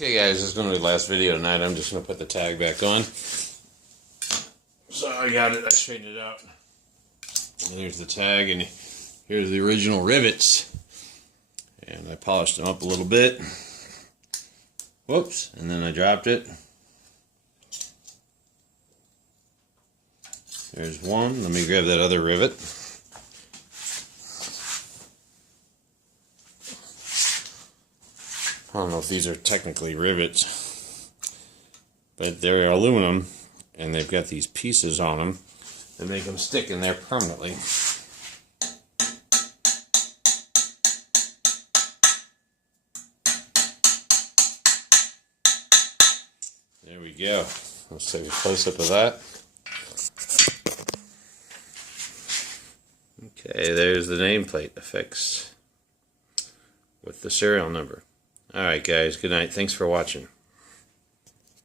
Okay guys, this is going to be the last video tonight. I'm just going to put the tag back on. So I got it, I straightened it out. And here's the tag, and here's the original rivets. And I polished them up a little bit. Whoops, and then I dropped it. There's one. Let me grab that other rivet. I don't know if these are technically rivets, but they're aluminum, and they've got these pieces on them that make them stick in there permanently. There we go. Let's take a close-up of that. Okay, there's the nameplate affixed with the serial number. Alright guys, good night. Thanks for watching.